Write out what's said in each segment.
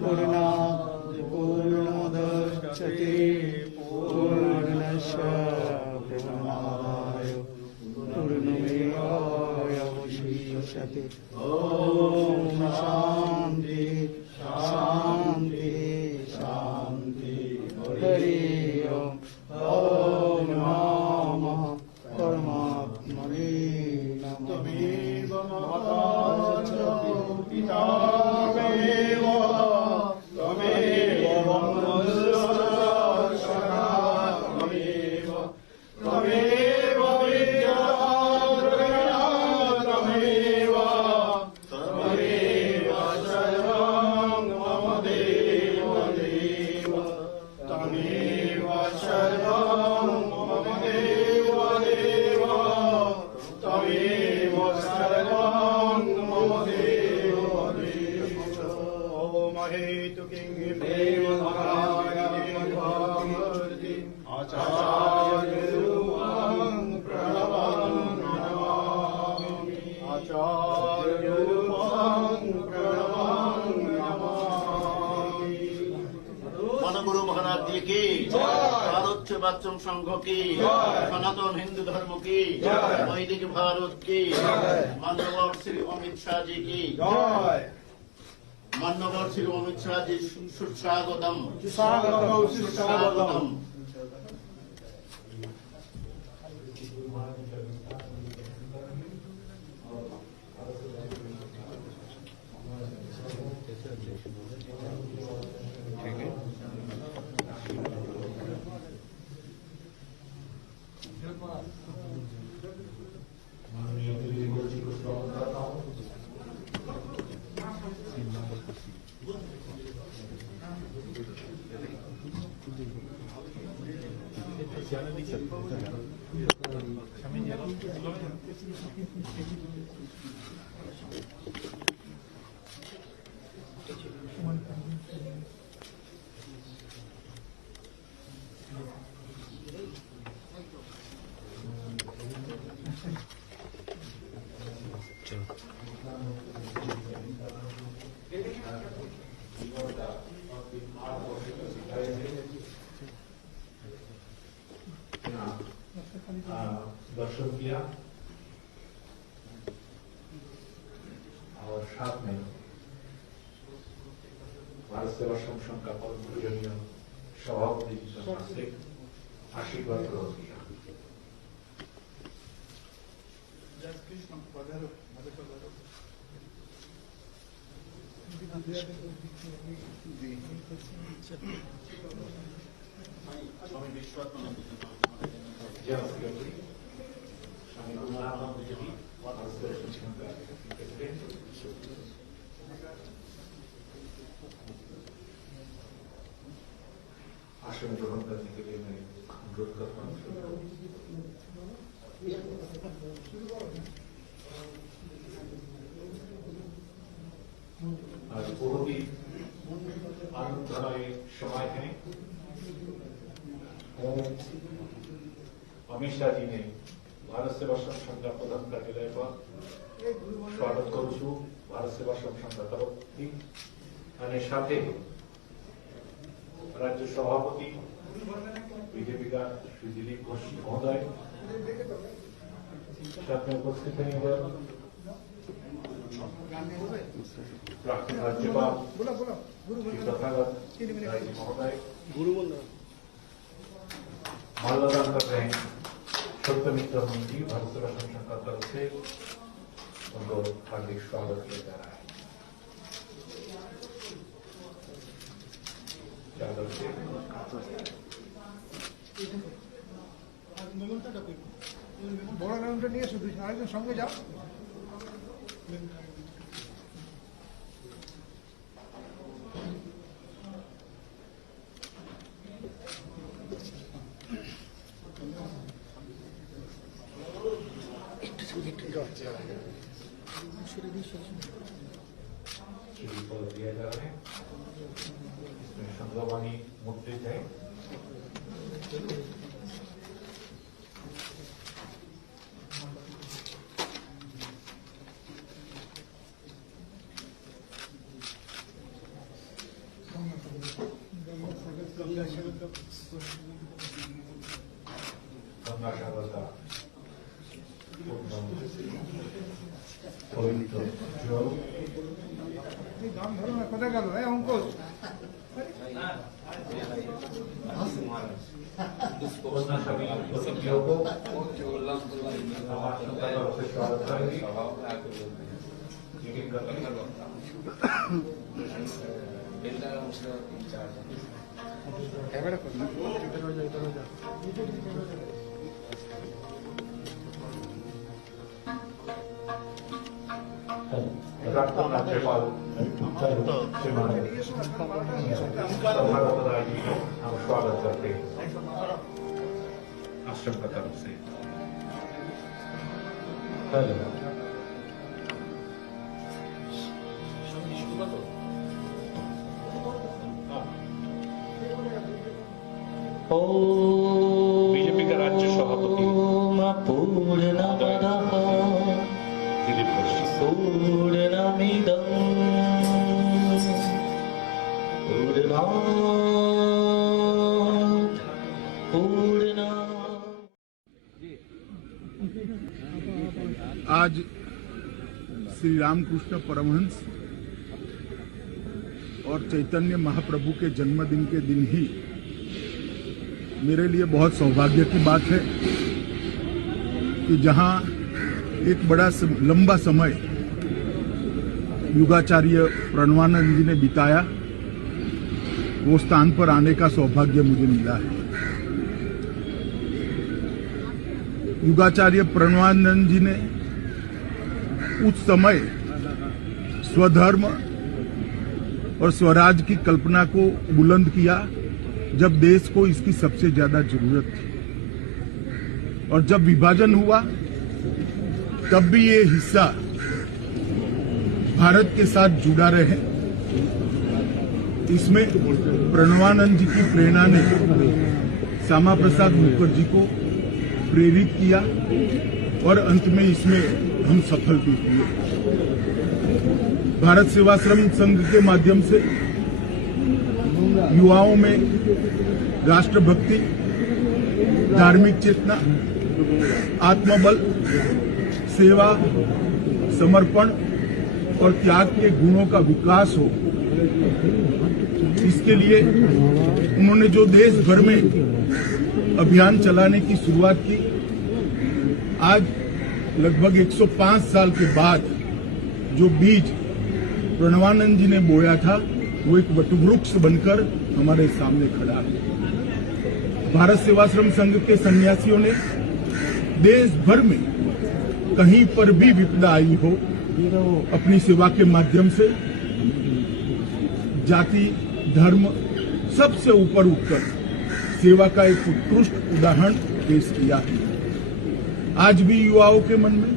पूर्णात् पूर्णमुदच्यते पूर्णस्य पूर्णमादाय पूर्णमेवावशिष्यते। ॐ शान्ति शान्ति शान्ति। हरि ओम्। ॐ नमः परमात्मने नमः। त्वमेव माता च पिता त्वमेव त्वमेव विद्या त्वमेव शरणं मम देव देव त्वमेव शरणं मम देव देव त्वमेव शरणं मम देव देव। ॐ हेतुकिं देव आचार्यरूपं प्रणवं नमामि। आचार्यरूपं प्रणवं नमामि। मनगुरु महाराज जी की, भारत सेवाश्रम संघ की, सनातन हिंदू धर्म की, वैदिक भारत की, मान्यवर श्री अमित शाह जी की, मान्यवर श्री अमित शाह जी सुस्वागतम सुस्वागतम। दर्शन किया और साथ में भारत सेवाश्रम संघ का परम पूजनीय सभापति जी से आशीर्वाद ग्रहण किया। आसन ग्रहण करने के लिए मैं अनुरोध करता हूँ। आज बहुत ही आनंददायी समय है। अमित शाह जी ने भारत सेवाश्रम संघ प्रधान कार्यालय पर स्वागत करू छू। भारत सेवाश्रम संघ तरफथी અને સાથે राज्य सभापति बीजेपी का श्री दिलीप घोष महोदय साथ में उपस्थित हैं। प्राक्तन राज्यपाल श्री तथागत महोदय माल्यार्पण कर रहे हैं। सत्यमित्र जी भारत सेवाश्रम संघ की तरफ से उनको हार्दिक स्वागत किया जा रहा है। বড় মেমনটা নিয়ে শুধু আরেকজন সঙ্গে যাও। दिया जा रहा है। इसमें संगवानी मुद्रित है। গঙ্গাসাগরদা পবিত্র জল দাম ধরো না, কোথায় গেল অঙ্কুশ? কন্যাস্বামী প্রতিজ্ঞাও আমার সন্তানের অশেষ আরাধনায় জীবিকা প্রাক্তন রাজ্যপাল श्रीमान प्रभात राय जी को हम स्वागत करते हैं आश्रम का तरफ से। बीजेपी का राज्य सभापति दिलीप घोष आज श्री रामकृष्ण परमहंस और चैतन्य महाप्रभु के जन्मदिन के दिन ही मेरे लिए बहुत सौभाग्य की बात है कि जहां एक बड़ा लंबा समय युगाचार्य प्रणवानंद जी ने बिताया, वो स्थान पर आने का सौभाग्य मुझे मिला है। युगाचार्य प्रणवानंद जी ने उस समय स्वधर्म और स्वराज की कल्पना को बुलंद किया जब देश को इसकी सबसे ज्यादा जरूरत थी, और जब विभाजन हुआ तब भी ये हिस्सा भारत के साथ जुड़ा रहे। इसमें प्रणवानंद जी की प्रेरणा ने श्यामा प्रसाद मुखर्जी को प्रेरित किया और अंत में इसमें हम सफल भी हुए। भारत सेवाश्रम संघ के माध्यम से युवाओं में राष्ट्रभक्ति, धार्मिक चेतना, आत्मबल, सेवा, समर्पण और त्याग के गुणों का विकास हो, इसके लिए उन्होंने जो देश भर में अभियान चलाने की शुरुआत की, आज लगभग 105 साल के बाद जो बीज प्रणवानंद जी ने बोया था वो एक वटवृक्ष बनकर हमारे सामने खड़ा है। भारत सेवाश्रम संघ के सन्यासियों ने देश भर में कहीं पर भी विपदा आई हो, अपनी सेवा के माध्यम से जाति, धर्म सबसे ऊपर उठकर सेवा का एक उत्कृष्ट उदाहरण पेश किया है। आज भी युवाओं के मन में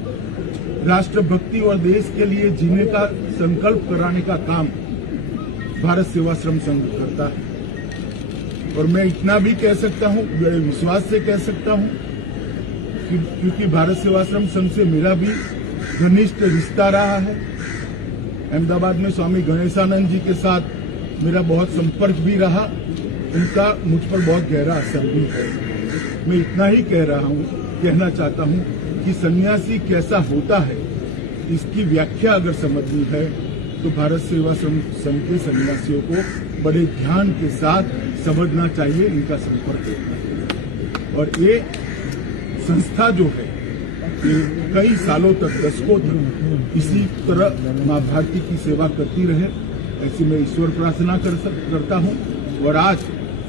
राष्ट्रभक्ति और देश के लिए जीने का संकल्प कराने का काम भारत सेवाश्रम संघ करता है। और मैं इतना भी कह सकता हूं, बड़े विश्वास से कह सकता हूं, क्योंकि भारत सेवाश्रम संघ से मेरा भी घनिष्ठ रिश्ता रहा है। अहमदाबाद में स्वामी गणेशानंद जी के साथ मेरा बहुत संपर्क भी रहा, उनका मुझ पर बहुत गहरा असर भी है। मैं इतना ही कहना चाहता हूं कि सन्यासी कैसा होता है, इसकी व्याख्या अगर समझनी है तो भारत सेवाश्रम संघ के सन्यासियों को बड़े ध्यान के साथ समझना चाहिए, इनका संपर्क। और ये संस्था जो है ये कई सालों तक, दशकों तक इसी तरह मां भारती की सेवा करती रहे, ऐसी मैं ईश्वर प्रार्थना करता हूं। और आज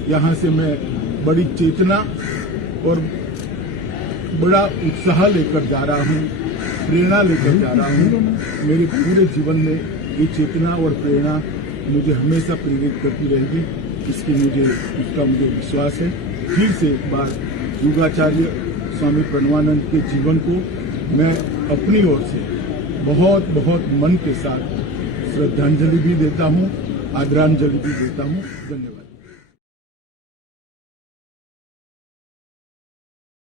यहां से मैं बड़ी चेतना और बड़ा उत्साह लेकर जा रहा हूं, प्रेरणा लेकर जा रहा हूं। मेरे पूरे जीवन में ये चेतना और प्रेरणा मुझे हमेशा प्रेरित करती रहेगी, इसका मुझे विश्वास है। फिर से एक बार युगाचार्य स्वामी प्रणवानंद के जीवन को मैं अपनी ओर से बहुत बहुत मन के साथ श्रद्धांजलि भी देता हूं, आदरांजलि भी देता हूं। धन्यवाद।